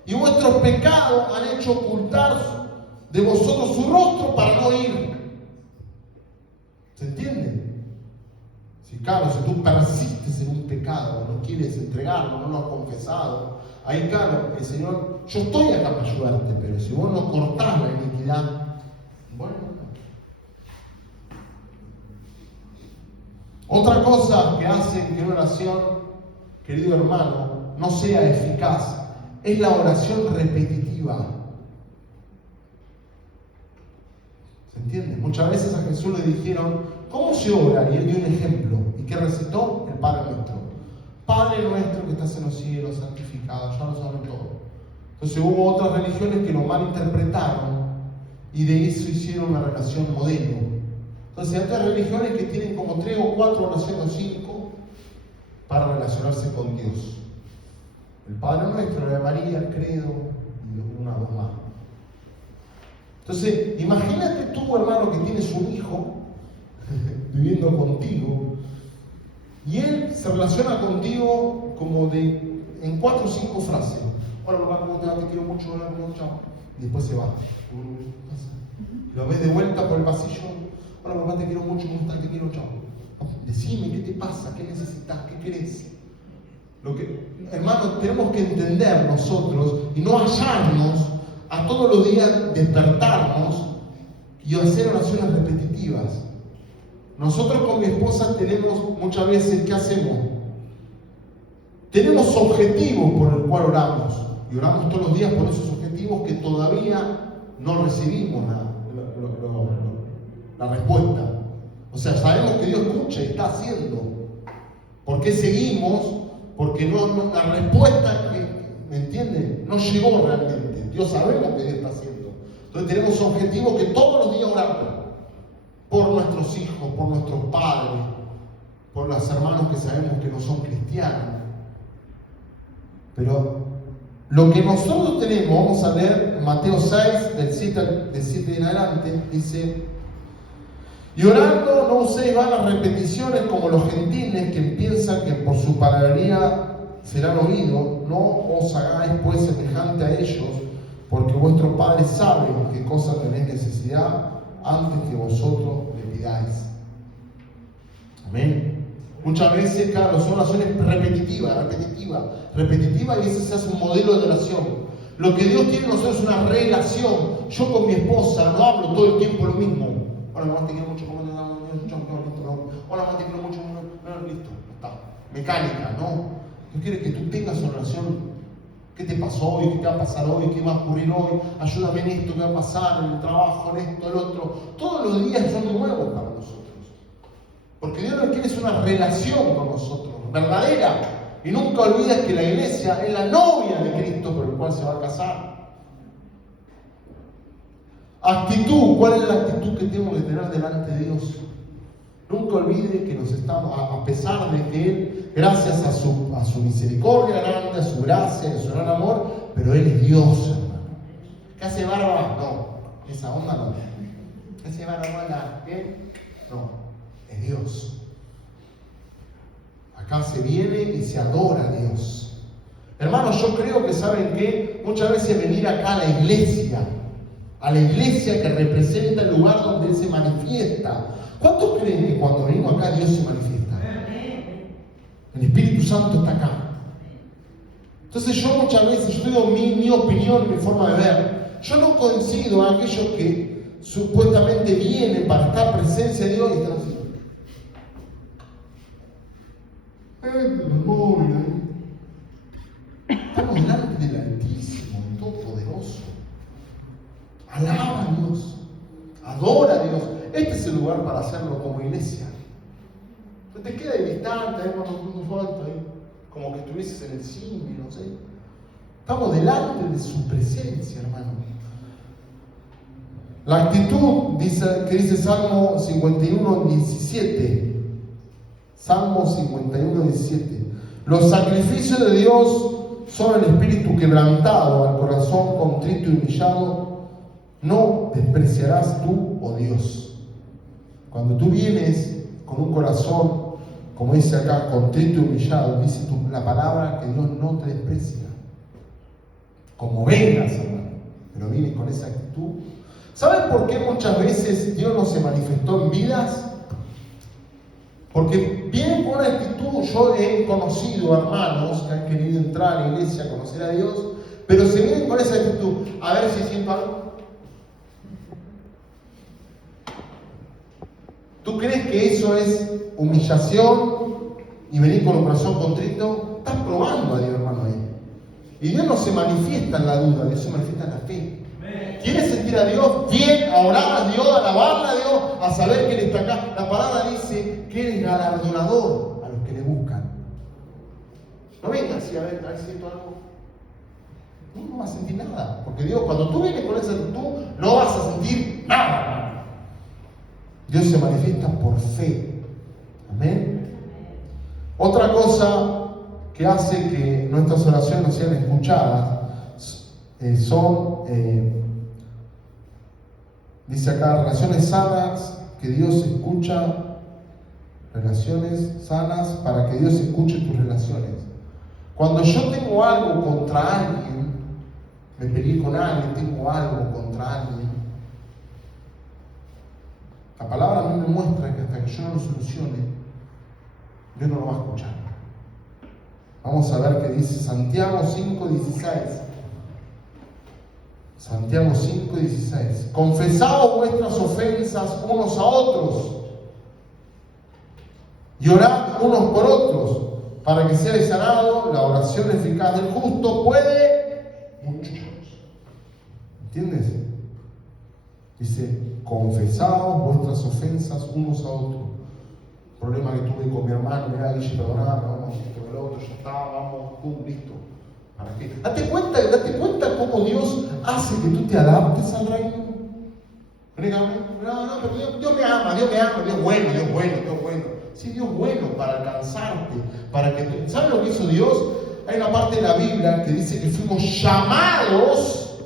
y vuestros pecados han hecho ocultar de vosotros su rostro para no oír. ¿Se entiende? Si claro, si tú persistes en un pecado, no quieres entregarlo, no lo has confesado, ahí claro, el Señor, yo estoy acá para ayudarte, pero si vos no cortás la iniquidad, bueno. Otra cosa que hace que una oración, querido hermano, no sea eficaz, es la oración repetitiva. ¿Se entiende? Muchas veces a Jesús le dijeron, ¿cómo se ora? Y él dio un ejemplo. ¿Y qué recitó? El Padre Nuestro. Padre nuestro que estás en los cielos, santificado, ya lo saben todo. Entonces hubo otras religiones que lo malinterpretaron y de eso hicieron una relación modelo. Entonces hay otras religiones que tienen como 3 o 4 oraciones o 5 para relacionarse con Dios. El Padre Nuestro, la de María, el Credo y una o dos más. Entonces, imagínate tú, hermano, que tienes un hijo viviendo contigo y él se relaciona contigo como en 4 o 5 frases. Hola papá, ¿cómo te va? Te quiero mucho, hola, chao. Y después se va. Lo ves de vuelta por el pasillo. Hola papá, te quiero mucho, ¿cómo estás? Te quiero, chao. Decime, ¿qué te pasa? ¿Qué necesitas? ¿Qué querés? Hermano, tenemos que entender nosotros y no hallarnos a a todos los días despertarnos y hacer oraciones repetitivas. Nosotros con mi esposa tenemos muchas veces, ¿qué hacemos? Tenemos objetivos por el cual oramos. Y oramos todos los días por esos objetivos que todavía no recibimos la respuesta. O sea, sabemos que Dios escucha y está haciendo. ¿Por qué seguimos? Porque la respuesta, ¿me entienden? No llegó realmente. Dios sabemos que Dios está haciendo. Entonces tenemos objetivos que todos los días oramos. Por nuestros hijos, por nuestros padres, por los hermanos que sabemos que no son cristianos. Pero lo que nosotros tenemos, vamos a leer Mateo 6, del 7 en adelante, dice: y orando no uséis vanas repeticiones como los gentiles que piensan que por su palabrería serán oídos, no os hagáis pues semejante a ellos, porque vuestro Padre sabe qué cosa tenéis necesidad antes que vosotros le pidáis. Amén. Muchas veces, claro, son oraciones repetitivas, y ese se hace un modelo de oración. Lo que Dios quiere nosotros es una relación. Yo con mi esposa no hablo todo el tiempo lo mismo. Hola, mamá, te quiero mucho, hola, mamá, te quiero mucho, listo, está. Mecánica, ¿no? Dios quiere que tú tengas una relación. ¿Qué te pasó hoy? ¿Qué te va a pasar hoy? ¿Qué va a ocurrir hoy? Ayúdame en esto, ¿qué va a pasar? En el trabajo, en esto, en el otro. Todos los días son nuevos para nosotros. Porque Dios lo que quiere es una relación con nosotros, verdadera. Y nunca olvides que la iglesia es la novia de Cristo por el cual se va a casar. Actitud, ¿cuál es la actitud que tenemos que tener delante de Dios? Nunca olvide que nos estamos, a pesar de que Él, gracias a su misericordia grande, a su gracia, a su gran amor, pero Él es Dios, hermano. ¿Qué hace barba? No, esa onda no. ¿Qué hace barba? ¿Qué? No, es Dios. Acá se viene y se adora a Dios. Hermanos, yo creo que saben que muchas veces venir acá a la iglesia que representa el lugar donde Él se manifiesta. ¿Cuántos creen que cuando venimos acá Dios se manifiesta? El Espíritu Santo está acá. Entonces yo muchas veces, yo digo mi opinión, mi forma de ver. Yo no coincido a aquellos que supuestamente vienen para estar presencia de Dios y están así. Estamos delante del Altísimo, del Todopoderoso. Alaba a Dios, adora a Dios. Este es el lugar para hacerlo como iglesia. No te quedes distante, no falta, como que estuvieses en el cine, no sé. Estamos delante de su presencia, hermano. La actitud que dice Salmo 51, 17. Salmo 51, 17. Los sacrificios de Dios son el espíritu quebrantado, al corazón contrito y humillado. No despreciarás tú, oh Dios. Cuando tú vienes con un corazón, como dice acá, contrito y humillado, dice la palabra que Dios no te desprecia. Como vengas, hermano, pero vienes con esa actitud. ¿Saben por qué muchas veces Dios no se manifestó en vidas? Porque vienen con una actitud. Yo he conocido hermanos que han querido entrar a la iglesia a conocer a Dios, pero se vienen con esa actitud. A ver si siento algo. ¿Tú crees que eso es humillación y venir con un corazón contrito? Estás probando a Dios, hermano. Y Dios no se manifiesta en la duda, Dios se manifiesta en la fe. ¿Quieres sentir a Dios? Bien, a orar a Dios, a alabarle a Dios, a saber que Él está acá. La palabra dice que Él es galardonador a los que le buscan. No vengas así a ver si siento algo. No vas a sentir nada. Porque Dios, cuando tú vienes con esa actitud, no vas a sentir nada, hermano. Dios se manifiesta por fe. Amén. Otra cosa que hace que nuestras oraciones no sean escuchadas son, dice acá, relaciones sanas que Dios escucha, relaciones sanas para que Dios escuche tus relaciones. Cuando yo tengo algo contra alguien, me peleé con alguien, tengo algo contra alguien, la palabra a mí me muestra que hasta que yo no lo solucione, Dios no lo va a escuchar. Vamos a ver qué dice Santiago 5:16. Santiago 5:16. Confesaos vuestras ofensas unos a otros y orad unos por otros para que seáis sanados. La oración eficaz del justo puede mucho. ¿Entiendes? Dice, confesaos vuestras ofensas unos a otros. Problema que tuve con mi hermano, mira, Guille, perdoname, vamos, esto, el otro, ya está, vamos, pum, listo. ¿Para qué? Date cuenta cómo Dios hace que tú te adaptes al reino. No, pero Dios me ama, Dios es bueno, Dios es bueno. Sí, Dios es bueno para alcanzarte, para que tú... ¿Sabes lo que hizo Dios? Hay una parte de la Biblia que dice que fuimos llamados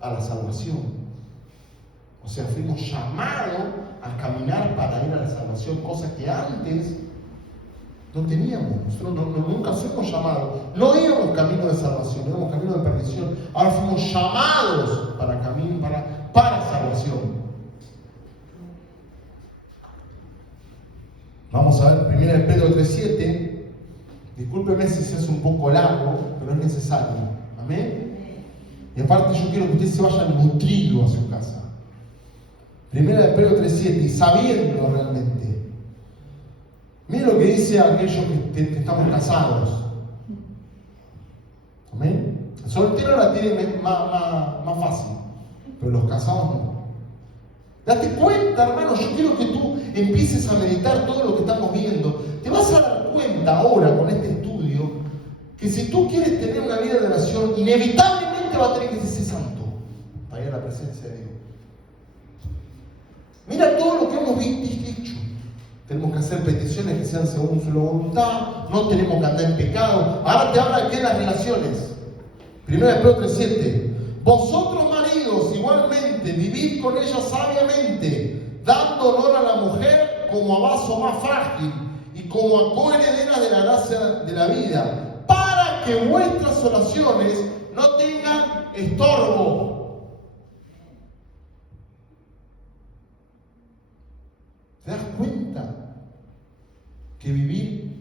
a la salvación. O sea, fuimos llamados a caminar para ir a la salvación, cosas que antes no teníamos. Nosotros nunca fuimos llamados. No íbamos camino de salvación, íbamos camino de perdición. Ahora fuimos llamados para salvación. Vamos a ver, 1 Pedro 3:7. Discúlpeme si se hace un poco largo, pero es necesario. Amén. Y aparte yo quiero que usted se vaya nutrido a su casa. 1 Pedro 3:7, y sabiendo realmente. Miren lo que dice a aquellos que estamos casados. ¿Amén? El soltero la tiene más fácil, pero los casados no. Date cuenta, hermano, yo quiero que tú empieces a meditar todo lo que estamos viendo. Te vas a dar cuenta ahora con este estudio que si tú quieres tener una vida de oración, inevitablemente va a tener que ser santo para ir a la presencia de Dios. Mira todo lo que hemos dicho. Tenemos que hacer peticiones que sean según su voluntad, no tenemos que andar en pecado. Ahora te habla de qué las relaciones. 1 Pedro 3:7. Vosotros maridos igualmente vivid con ella sabiamente, dando honor a la mujer como a vaso más frágil y como a coheredera de la gracia de la vida, para que vuestras oraciones no tengan estorbo. ¿Te das cuenta que vivir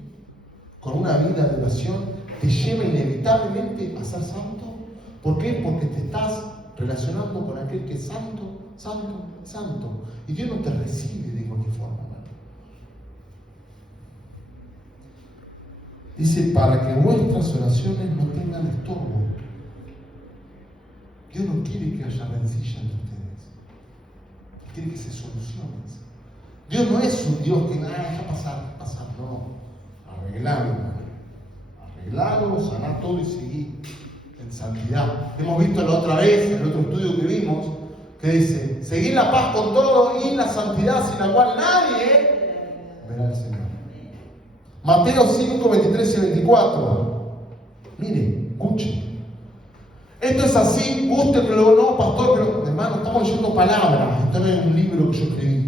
con una vida de oración te lleva inevitablemente a ser santo? ¿Por qué? Porque te estás relacionando con aquel que es santo. Y Dios no te recibe de cualquier forma, hermano. Dice, para que vuestras oraciones no tengan estorbo. Dios no quiere que haya rencilla entre ustedes. Quiere que se solucione. Dios no es un Dios que deja pasar, no. Arreglalo, saná todo y seguí en santidad. Hemos visto la otra vez, en el otro estudio que vimos, que dice, seguir la paz con todo y la santidad sin la cual nadie verá al Señor. Mateo 5, 23 y 24. Mire, escuche. Esto es así, guste que lo no, pastor, pero hermano, estamos leyendo palabras. Esto no es un libro que yo escribí.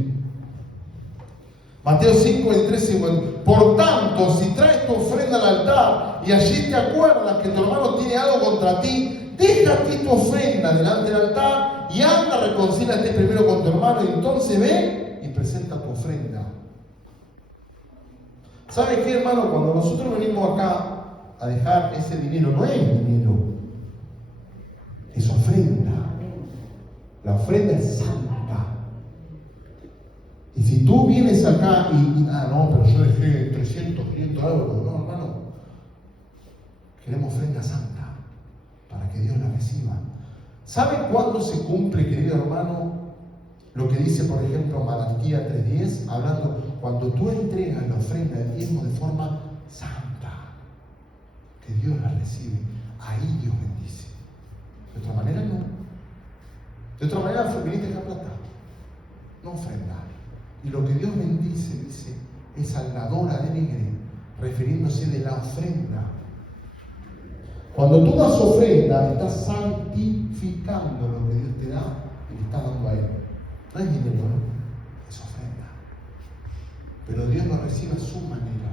Mateo 5, 23 y 24. Por tanto, si traes tu ofrenda al altar y allí te acuerdas que tu hermano tiene algo contra ti, deja aquí tu ofrenda delante del altar y anda, reconcíliate primero con tu hermano y entonces ven y presenta tu ofrenda. ¿Sabes qué, hermano? Cuando nosotros venimos acá a dejar ese dinero, no es dinero, es ofrenda. La ofrenda es santa. Y si tú vienes acá no, pero yo dejé 300, 500 euros. No, hermano. Queremos ofrenda santa para que Dios la reciba. ¿Sabe cuándo se cumple, querido hermano, lo que dice, por ejemplo, Malaquías 3:10? Hablando, cuando tú entregas la ofrenda del diezmo de forma santa, que Dios la recibe, ahí Dios bendice. De otra manera no. De otra manera viniste a dejar plata, no ofrenda. Y lo que Dios bendice, dice, es al dador alegre, refiriéndose de la ofrenda. Cuando tú das ofrenda, estás santificando lo que Dios te da y le estás dando a Él. No es dinero, ¿no? Es ofrenda. Pero Dios lo recibe a su manera.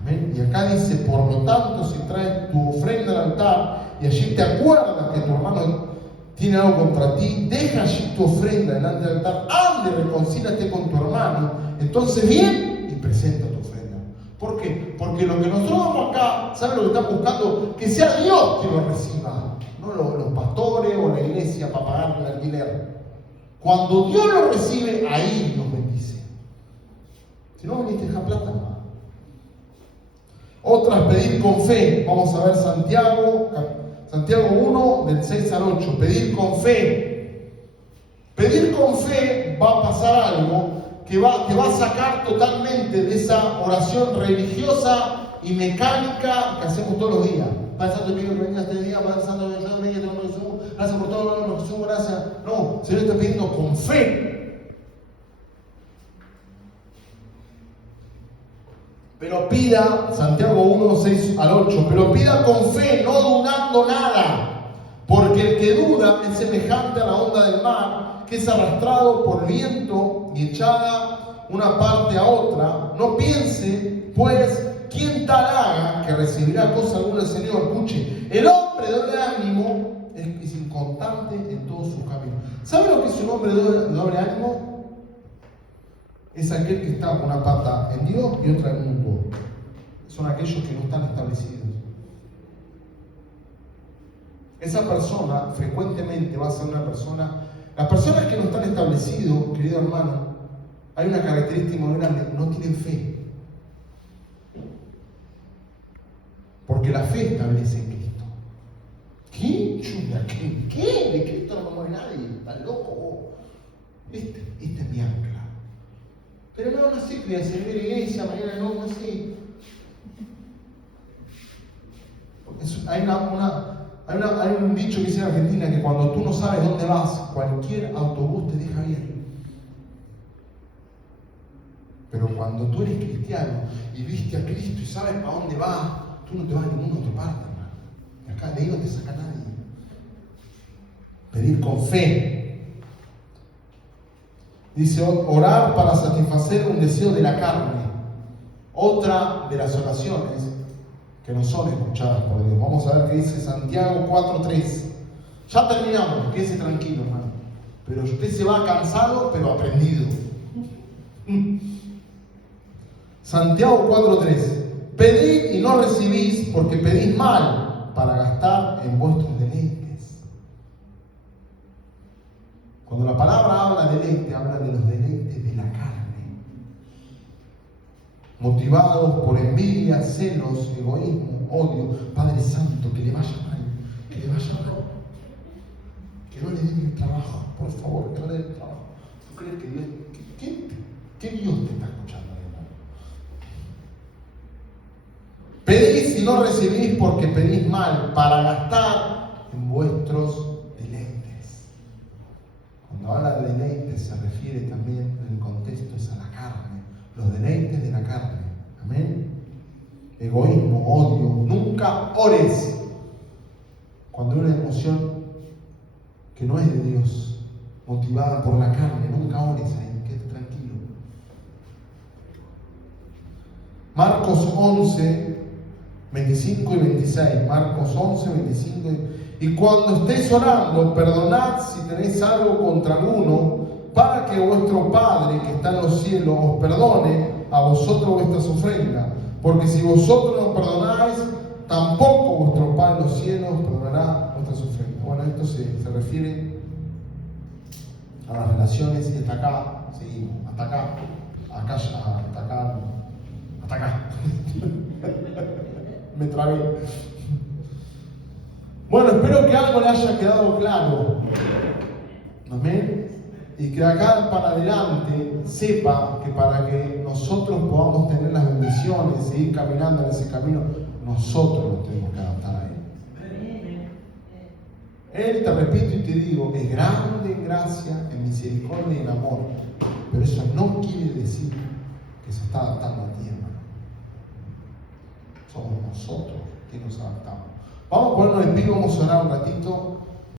¿Amén? Y acá dice, por lo tanto, si traes tu ofrenda al altar y allí te acuerdas que tu hermano tiene algo contra ti, deja allí tu ofrenda delante del altar, ande, reconcíliate con tu hermano, entonces bien y presenta tu ofrenda. ¿Por qué? Porque lo que nosotros vamos acá, ¿saben lo que están buscando? Que sea Dios quien lo reciba, no los pastores o la iglesia para pagar el alquiler. Cuando Dios lo recibe, ahí Dios bendice. Si no viniste a dejar plata, no. Otra es pedir con fe. Vamos a ver Santiago 1, del 6 al 8. Pedir con fe. Pedir con fe va a pasar algo que te va a sacar totalmente de esa oración religiosa y mecánica que hacemos todos los días. Padre Santo, te pido que vengas este día, Padre Santo, ayúdame, que te mando Jesús, gracias por todo, lo Jesús, gracias. No, Señor está pidiendo con fe. Pero pida, Santiago 1, 6 al 8, pero pida con fe, no dudando nada, porque el que duda es semejante a la onda del mar, que es arrastrado por viento y echada una parte a otra. No piense, pues, quien tal haga que recibirá cosa alguna del Señor. Escuche, el hombre de doble ánimo es inconstante en todos sus caminos. ¿Sabe lo que es un hombre de doble ánimo? Es aquel que está con una pata en Dios y otra en el mundo. Son aquellos que no están establecidos. Esa persona frecuentemente va a ser una persona. Las personas que no están establecidos, querido hermano, hay una característica muy grande: no tienen fe. Porque la fe establece en Cristo. ¿Qué? Chula, ¿qué? De Cristo no muere nadie. ¿Estás loco vos? Este es mi ancla. Pero no sé qué voy a hacer en la iglesia, mañana no sé. Hay un dicho que dice en Argentina que cuando tú no sabes dónde vas, cualquier autobús te deja bien. Pero cuando tú eres cristiano y viste a Cristo y sabes para dónde vas, tú no te vas a ninguna otra parte, hermano. Y acá de ahí no te saca nadie. Pedir con fe. Dice, orar para satisfacer un deseo de la carne. Otra de las oraciones que no son escuchadas por Dios. Vamos a ver qué dice Santiago 4:3. Ya terminamos, quédese tranquilo, hermano. Pero usted se va cansado, pero aprendido. Santiago 4:3. Pedid y no recibís, porque pedís mal, para gastar en vuestros deleites. Cuando la palabra habla de deleite, habla de los deleites de la carne, motivados por envidia, celos, egoísmo, odio. Padre Santo, que le vaya mal, que le vaya mal, que no le den el trabajo, por favor, que no le den el trabajo. ¿Tú crees que Dios, qué Dios te está escuchando? Pedís y no recibís, porque pedís mal, para gastar en vuestros deleites. Cuando habla de deleites se refiere también, en el contexto, es a la carne, los deleites de la carne. Amén. Egoísmo, odio. Nunca ores cuando hay una emoción que no es de Dios, motivada por la carne. Nunca ores ahí, quédate tranquilo. Marcos 11, 25 y 26. Marcos 11, 25 y cuando estéis orando, perdonad si tenéis algo contra alguno, para que vuestro Padre que está en los cielos os perdone a vosotros vuestras ofrendas. Porque si vosotros no perdonáis, tampoco vuestro Padre en los cielos os perdonará vuestras ofrendas. Bueno, esto se refiere a las relaciones, y hasta acá seguimos, hasta acá me trabé. Bueno, espero que algo le haya quedado claro. Amén. Y que de acá para adelante sepa que para que nosotros podamos tener las bendiciones, seguir caminando en ese camino, nosotros nos tenemos que adaptar a Él. Él, te repito y te digo, es grande en gracia, en misericordia y en amor. Pero eso no quiere decir que se está adaptando a ti, hermano. Somos nosotros que nos adaptamos. Vamos a ponernos de pie, vamos a orar un ratito.